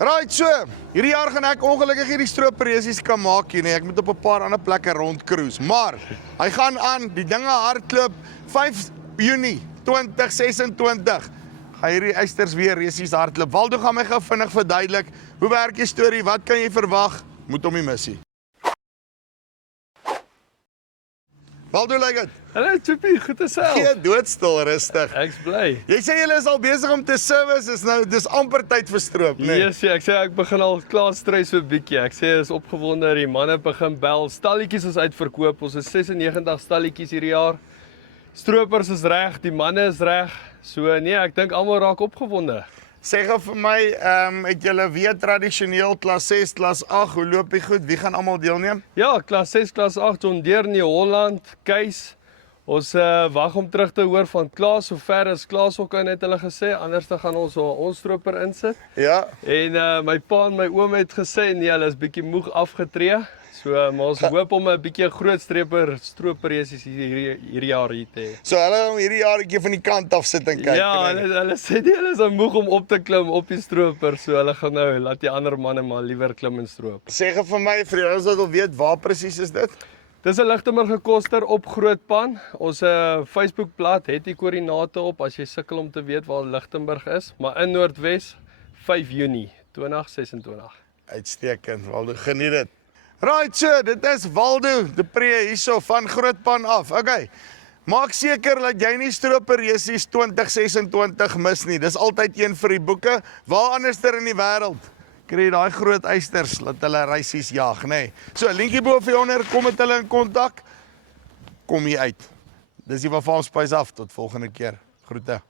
Right, so, hierdie jaar gaan ek ongelukkig hierdie stroopresies kan maak nie. Ek moet op 'n paar ander plekke rondcruise. Maar hy gaan aan, die dinge hardloop 5 Junie 2026. Gaan hierdie eisters weer resies hardloop. Waldo gaan my gou vinnig verduidelik. Hoe werk die storie? Wat kan jy verwag? Moet hom nie missie. Waldo, lyk dit? Hallo Chippy, goed te self. Gee doodstil rustig. Ek's bly. Jy sê julle is al besig om te service, dis amper tyd vir stroop, né? Nee, ek sê ek begin al klaar stres vir 'n bietjie. Ek sê is opgewonde, die manne begin bel. Stalletjies is uitverkoop. Ons is 96 stalletjies hierdie jaar. Stroopers is reg, die manne is reg. So nee, ek dink almal raak opgewonde. Sê gou vir my, het julle weer tradisioneel klas 6, klas 8, hoe loop die goed? Wie gaan almal deelneem? Ja, klas 6, klas 8, John Deere, Holland, Keis. Ons wag om terug te hoor van Klaas, so ver as Klaas ook net hulle gesê, anders dan gaan ons stroper insit. Ja. En my pa en my oom het gesê nee, hulle is bietjie moeg afgetree. So maar ons hoop om 'n bietjie groot stroperresies hierdie jaar hier te hê. So hulle gaan hierdie jaar 'n keer van die kant af sit en kyk. Ja, hulle sê nie hulle is moeg om op te klim op die stroper, so hulle gaan nou laat die ander manne maar liewer klim en stroop. Sê gou vir my, vir julle wat wil weet, waar presies is dit? Dis 'n Lichtenburg koster op Grootpan. Ons Facebookblad het die koördinate op as jy sukkel om te weet waar Lichtenburg is, maar in Noordwes 5 Junie 2026. Uitstekend, Waldo, geniet dit. Right, so, dit is Waldo de Pre hierso van Grootpan af. Okay. Maak seker dat jy nie stroperesies 2026 mis nie. Dis altyd een vir die boeke. Waar anderster in die wêreld kry jy daai groot eisters laat hulle reisies jag, nê? Nee. So, linkie bo vir onder, kom met hulle in kontak. Kom hier uit. Dis die van Farm Spice af. Tot volgende keer. Groete.